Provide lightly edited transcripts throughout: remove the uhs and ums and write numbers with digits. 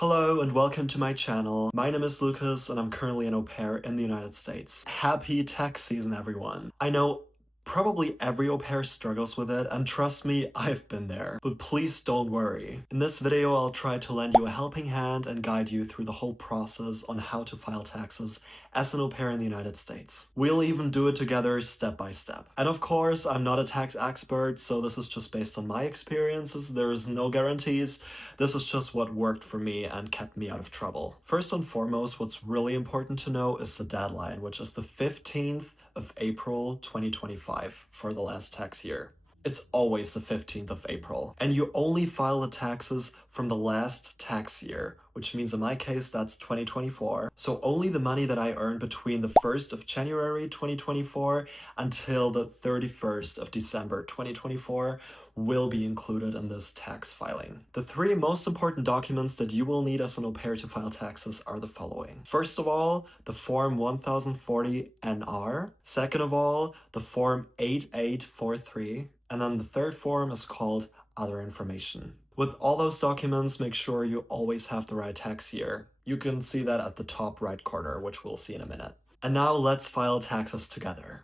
Hello and welcome to my channel. My name is Lucas and I'm currently an au pair in the United States. Happy tax season, everyone. I know probably every au pair struggles with it, and trust me, I've been there. But please don't worry. In this video, I'll try to lend you a helping hand and guide you through the whole process on how to file taxes as an au pair in the United States. We'll even do it together step by step. And of course, I'm not a tax expert, so this is just based on my experiences. There is no guarantees. This is just what worked for me and kept me out of trouble. First and foremost, what's really important to know is the deadline, which is the 15th of April 2025 for the last tax year. It's always the 15th of April, and you only file the taxes from the last tax year, which means in my case that's 2024. So only the money that I earned between the 1st of January 2024 until the 31st of December 2024 will be included in this tax filing. The three most important documents that you will need as an au pair to file taxes are the following. First of all, the Form 1040 NR. Second of all, the Form 8843. And then the third form is called Other Information. With all those documents, make sure you always have the right tax year. You can see that at the top right corner, which we'll see in a minute. And now let's file taxes together.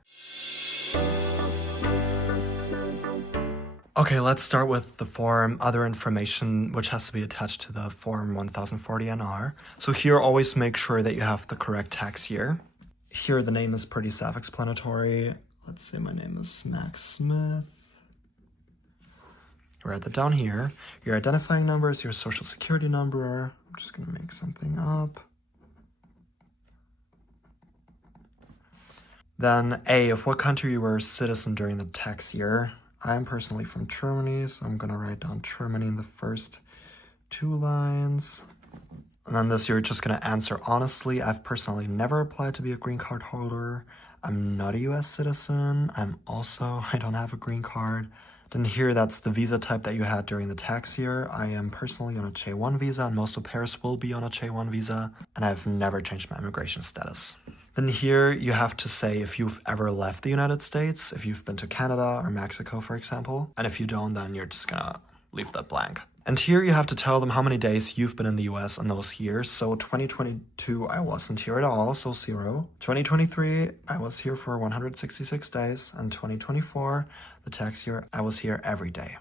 Okay, let's start with the form Other Information, which has to be attached to the Form 1040 NR. So here, always make sure that you have the correct tax year. Here, the name is pretty self-explanatory. Let's say my name is Max Smith. Write that down here. Your identifying number is your social security number. I'm just gonna make something up. Then A, of what country you were a citizen during the tax year. I'm personally from Germany, so I'm gonna write down Germany in the first two lines. And then this, you're just gonna answer honestly. I've personally never applied to be a green card holder. I'm not a US citizen. I don't have a green card. Then here, that's the visa type that you had during the tax year. I am personally on a J1 visa, and most au pairs will be on a J1 visa, and I've never changed my immigration status. Then here, you have to say if you've ever left the United States, if you've been to Canada or Mexico, for example. And if you don't, then you're just gonna leave that blank. And here you have to tell them how many days you've been in the US in those years. So 2022, I wasn't here at all, so 0. 2023, I was here for 166 days. And 2024, the tax year, I was here every day.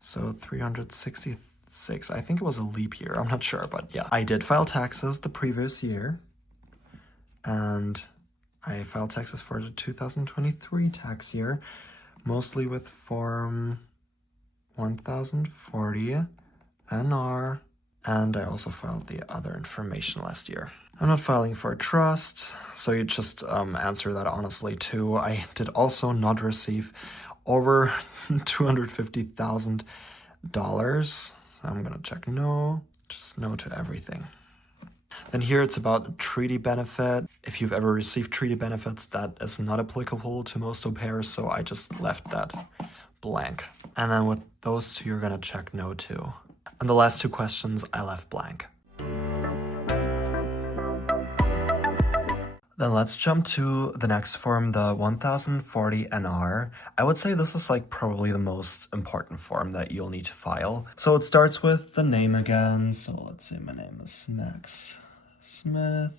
So 366, I think it was a leap year, I'm not sure, but yeah. I did file taxes the previous year. And I filed taxes for the 2023 tax year, mostly with Form 1040 NR, and I also filed the Other Information last year. I'm not filing for a trust, so you just answer that honestly too. I did also not receive over $250,000. I'm gonna check no, just no to everything. Then here it's about treaty benefit. If you've ever received treaty benefits, that is not applicable to most au pairs, so I just left that blank. And then with those two, you're gonna check no to. And the last two questions, I left blank. Then let's jump to the next form, the 1040 NR. I would say this is like probably the most important form that you'll need to file. So it starts with the name again. So let's say my name is Max Smith.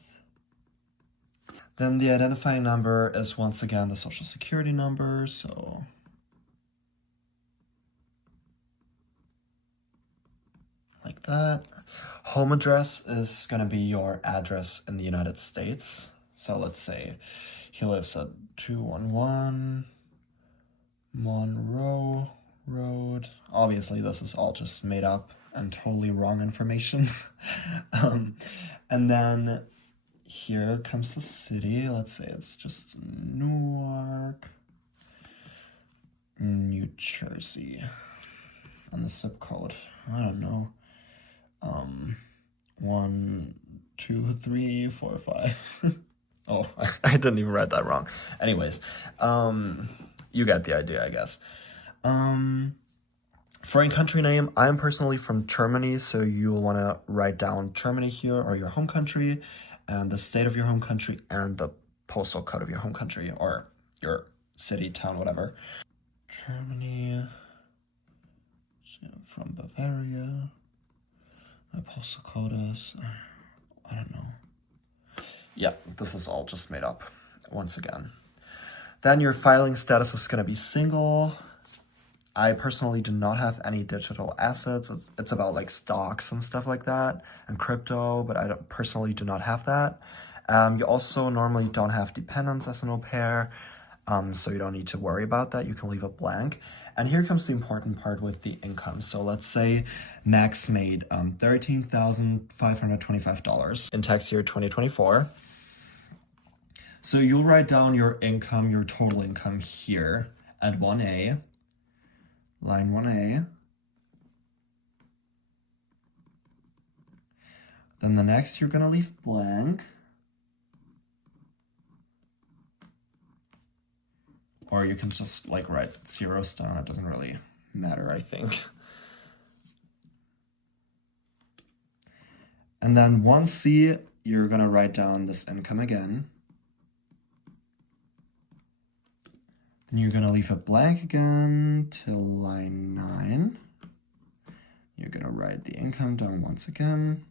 Then the identifying number is once again the social security number. So like that. Home address is gonna be your address in the United States. So let's say he lives at 211 Monroe Road. Obviously, this is all just made up and totally wrong information. And then here comes the city. Let's say it's just Newark, New Jersey. And the zip code, I don't know. 1, 2, 3, 4, 5. Oh, I didn't even write that wrong. Anyways, you get the idea, I guess. Foreign country name, I'm personally from Germany, so you'll want to write down Germany here, or your home country, and the state of your home country, and the postal code of your home country, or your city, town, whatever. Germany, from Bavaria. My postal code is, I don't know. Yeah, this is all just made up once again. Then your filing status is going to be single. I personally do not have any digital assets. It's about like stocks and stuff like that and crypto, but I personally do not have that. You also normally don't have dependents as an au pair, so you don't need to worry about that. You can leave it blank. And here comes the important part with the income. So let's say Max made $13,525 in tax year 2024. So you'll write down your income, your total income here at 1A, line 1A. Then the next you're gonna leave blank. Or you can just like write zeros down, it doesn't really matter, I think. And then 1C, you're gonna write down this income again. Then you're gonna leave it blank again till line 9. You're gonna write the income down once again.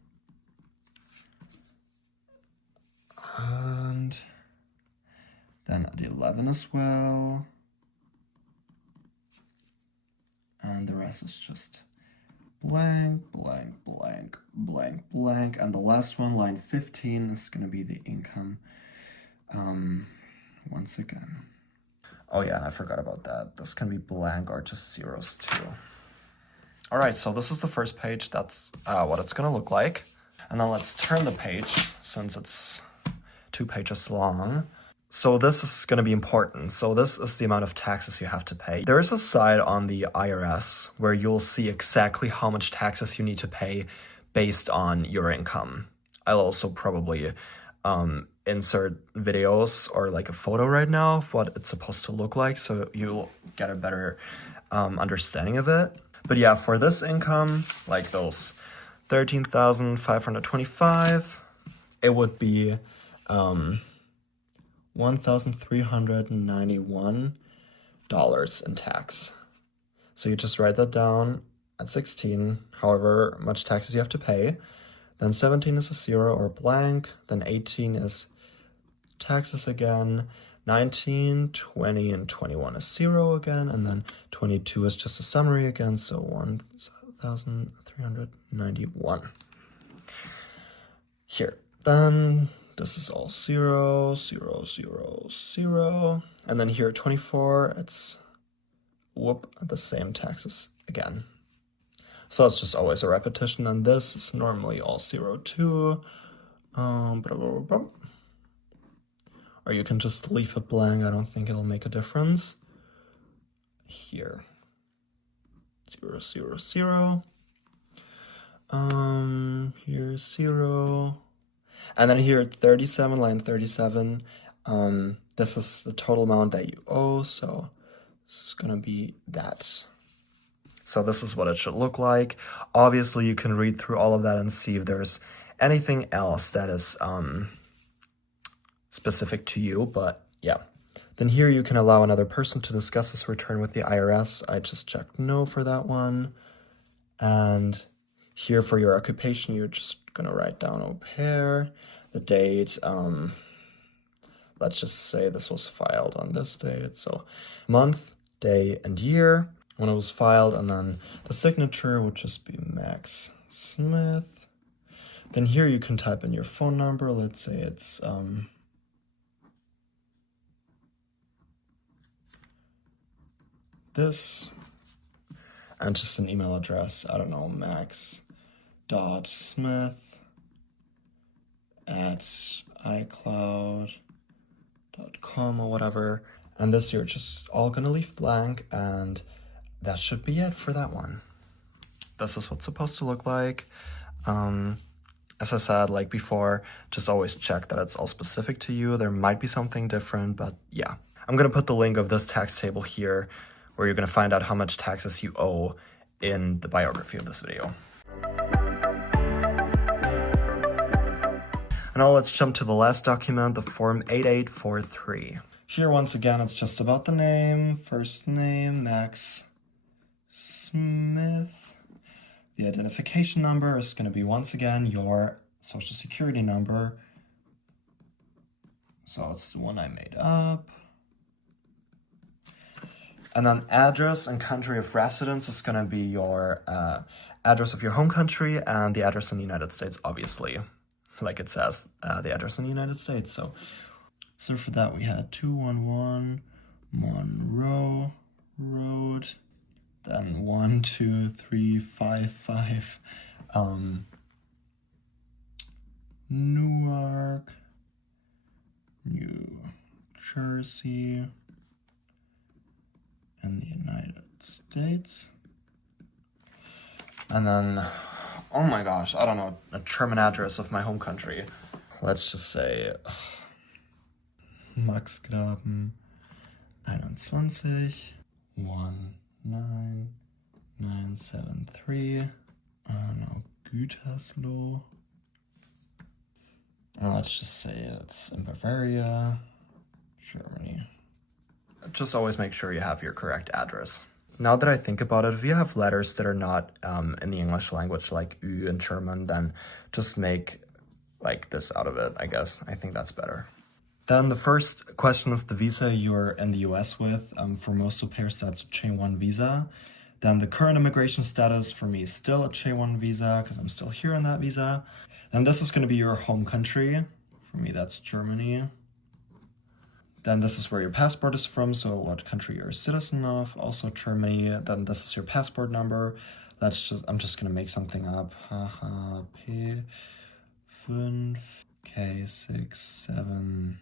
And then at 11 as well. And the rest is just blank, blank, blank, blank, blank. And the last one, line 15, is gonna be the income once again. Oh yeah, and I forgot about that. This can be blank or just zeros too. All right, so this is the first page. That's what it's gonna look like. And then let's turn the page since it's 2 pages long. So this is going to be important. So this is the amount of taxes you have to pay. There is a site on the IRS where you'll see exactly how much taxes you need to pay based on your income. I'll also probably insert videos or like a photo right now of what it's supposed to look like, so you'll get a better understanding of it. But yeah, for this income, like those 13,525, it would be $1,391 in tax. So you just write that down at 16, however much taxes you have to pay. Then 17 is a 0 or blank. Then 18 is taxes again. 19, 20, and 21 is 0 again. And then 22 is just a summary again. So 1,391. Here. Then this is all 0, 0, 0, 0. And then here 24, it's the same taxes again. So it's just always a repetition, and this is normally all 0, 2. Or you can just leave it blank. I don't think it'll make a difference. Here. 0, 0, 0. Here 0. And then here 37, line 37. This is the total amount that you owe, so this is gonna be that. So this is what it should look like. Obviously, you can read through all of that and see if there's anything else that is specific to you, but yeah. Then here you can allow another person to discuss this return with the IRS. I just checked no for that one. And here for your occupation, you're just gonna write down au pair, the date. Let's just say this was filed on this date. So month, day, and year when it was filed, and then the signature would just be Max Smith. Then here you can type in your phone number. Let's say it's this, and just an email address. I don't know, max.smith@icloud.com or whatever. And this you're just all gonna leave blank, and that should be it for that one. This is what's supposed to look like. As I said, like before, just always check that it's all specific to you. There might be something different, but yeah. I'm gonna put the link of this tax table here, where you're gonna find out how much taxes you owe in the biography of this video. And now let's jump to the last document, the Form 8843. Here, once again, it's just about the name, first name, Max Smith. The identification number is going to be, once again, your social security number. So it's the one I made up. And then address and country of residence is going to be your address of your home country and the address in the United States, obviously. Like it says, the address in the United States. So for that, we had 211 Monroe Road, then 12355 Newark, New Jersey, in the United States. And then, oh my gosh, I don't know, a German address of my home country. Let's just say Maxgraben 21 19973. No, Gütersloh. Let's just say it's in Bavaria, Germany. Just always make sure you have your correct address. Now that I think about it, if you have letters that are not in the English language, like Ü in German, then just make like this out of it, I guess. I think that's better. Then the first question is the visa you're in the US with. For most au pairs, that's J1 visa. Then the current immigration status for me is still a J1 visa because I'm still here on that visa. Then this is going to be your home country. For me, that's Germany. Then this is where your passport is from, so what country you're a citizen of, also Germany. Then this is your passport number. I'm just gonna make something up. P5K670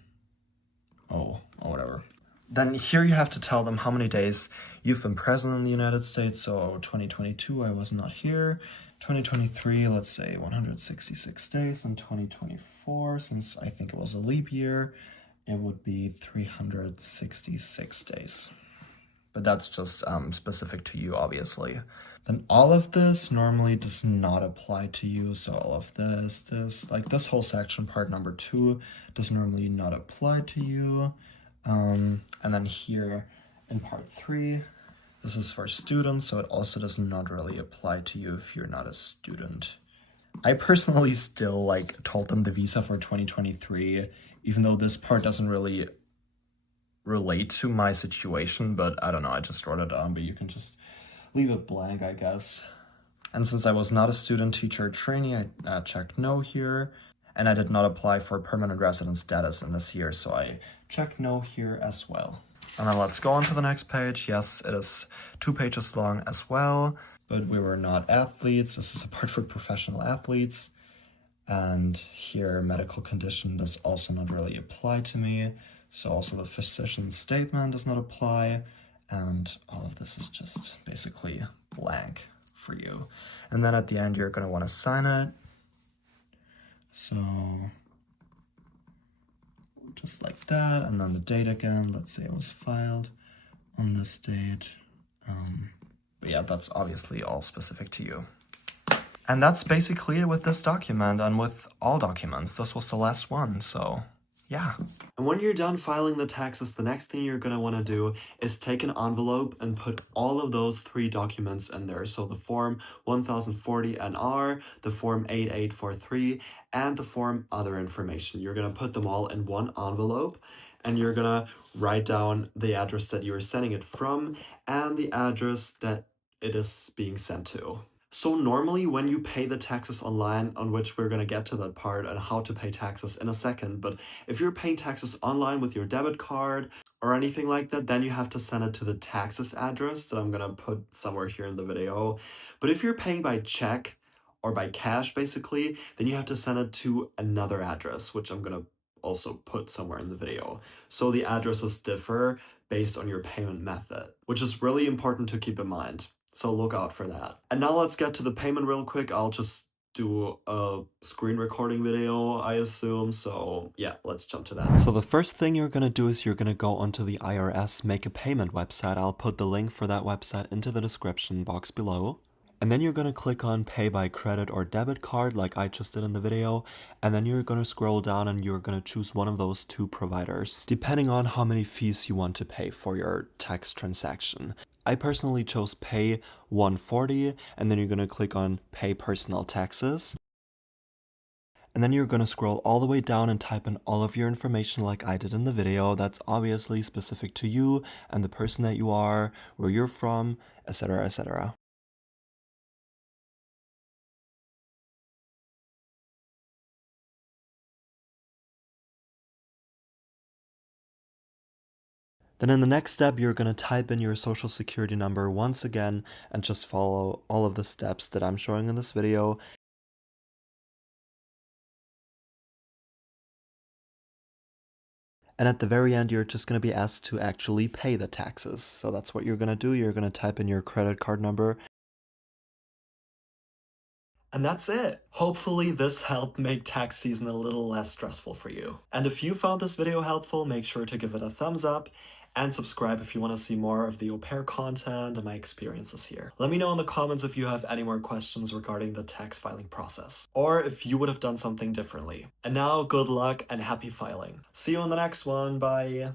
or whatever. Then here you have to tell them how many days you've been present in the United States. So 2022, I was not here. 2023, let's say 166 days. And 2024, since I think it was a leap year, it would be 366 days. But that's just specific to you, obviously. Then all of this normally does not apply to you. So all of this, like this whole section, part number 2, does normally not apply to you. And then here in part 3, this is for students, so it also does not really apply to you if you're not a student. I personally still told them the visa for 2023, even though this part doesn't really relate to my situation, but I don't know, I just wrote it down, but you can just leave it blank, I guess. And since I was not a student, teacher, trainee, I checked no here, and I did not apply for permanent resident status in this year, so I checked no here as well. And then let's go on to the next page. Yes, it is 2 pages long as well, but we were not athletes. This is a part for professional athletes. And here, medical condition does also not really apply to me. So also the physician's statement does not apply. And all of this is just basically blank for you. And then at the end, you're going to want to sign it. So just like that. And then the date again. Let's say it was filed on this date. But yeah, that's obviously all specific to you. And that's basically it with this document and with all documents. This was the last one, so yeah. And when you're done filing the taxes, the next thing you're going to want to do is take an envelope and put all of those 3 documents in there. So the form 1040 NR, the form 8843, and the form other information. You're going to put them all in one envelope, and you're going to write down the address that you are sending it from and the address that it is being sent to. So normally when you pay the taxes online, on which we're going to get to that part and how to pay taxes in a second, but if you're paying taxes online with your debit card or anything like that, then you have to send it to the taxes address that I'm going to put somewhere here in the video. But if you're paying by check or by cash, basically, then you have to send it to another address, which I'm going to also put somewhere in the video. So the addresses differ based on your payment method, which is really important to keep in mind. So look out for that. And now let's get to the payment real quick. I'll just do a screen recording video, I assume. So yeah, let's jump to that. So the first thing you're gonna do is you're gonna go onto the IRS Make a Payment website. I'll put the link for that website into the description box below. And then you're going to click on pay by credit or debit card like I just did in the video. And then you're going to scroll down and you're going to choose one of those 2 providers, depending on how many fees you want to pay for your tax transaction. I personally chose pay 140, and then you're going to click on pay personal taxes. And then you're going to scroll all the way down and type in all of your information like I did in the video. That's obviously specific to you and the person that you are, where you're from, etc., etc. Then in the next step, you're going to type in your social security number once again and just follow all of the steps that I'm showing in this video. And at the very end, you're just going to be asked to actually pay the taxes. So that's what you're going to do. You're going to type in your credit card number. And that's it. Hopefully this helped make tax season a little less stressful for you. And if you found this video helpful, make sure to give it a thumbs up and subscribe if you want to see more of the au pair content and my experiences here. Let me know in the comments if you have any more questions regarding the tax filing process, or if you would have done something differently. And now, good luck and happy filing. See you in the next one, bye!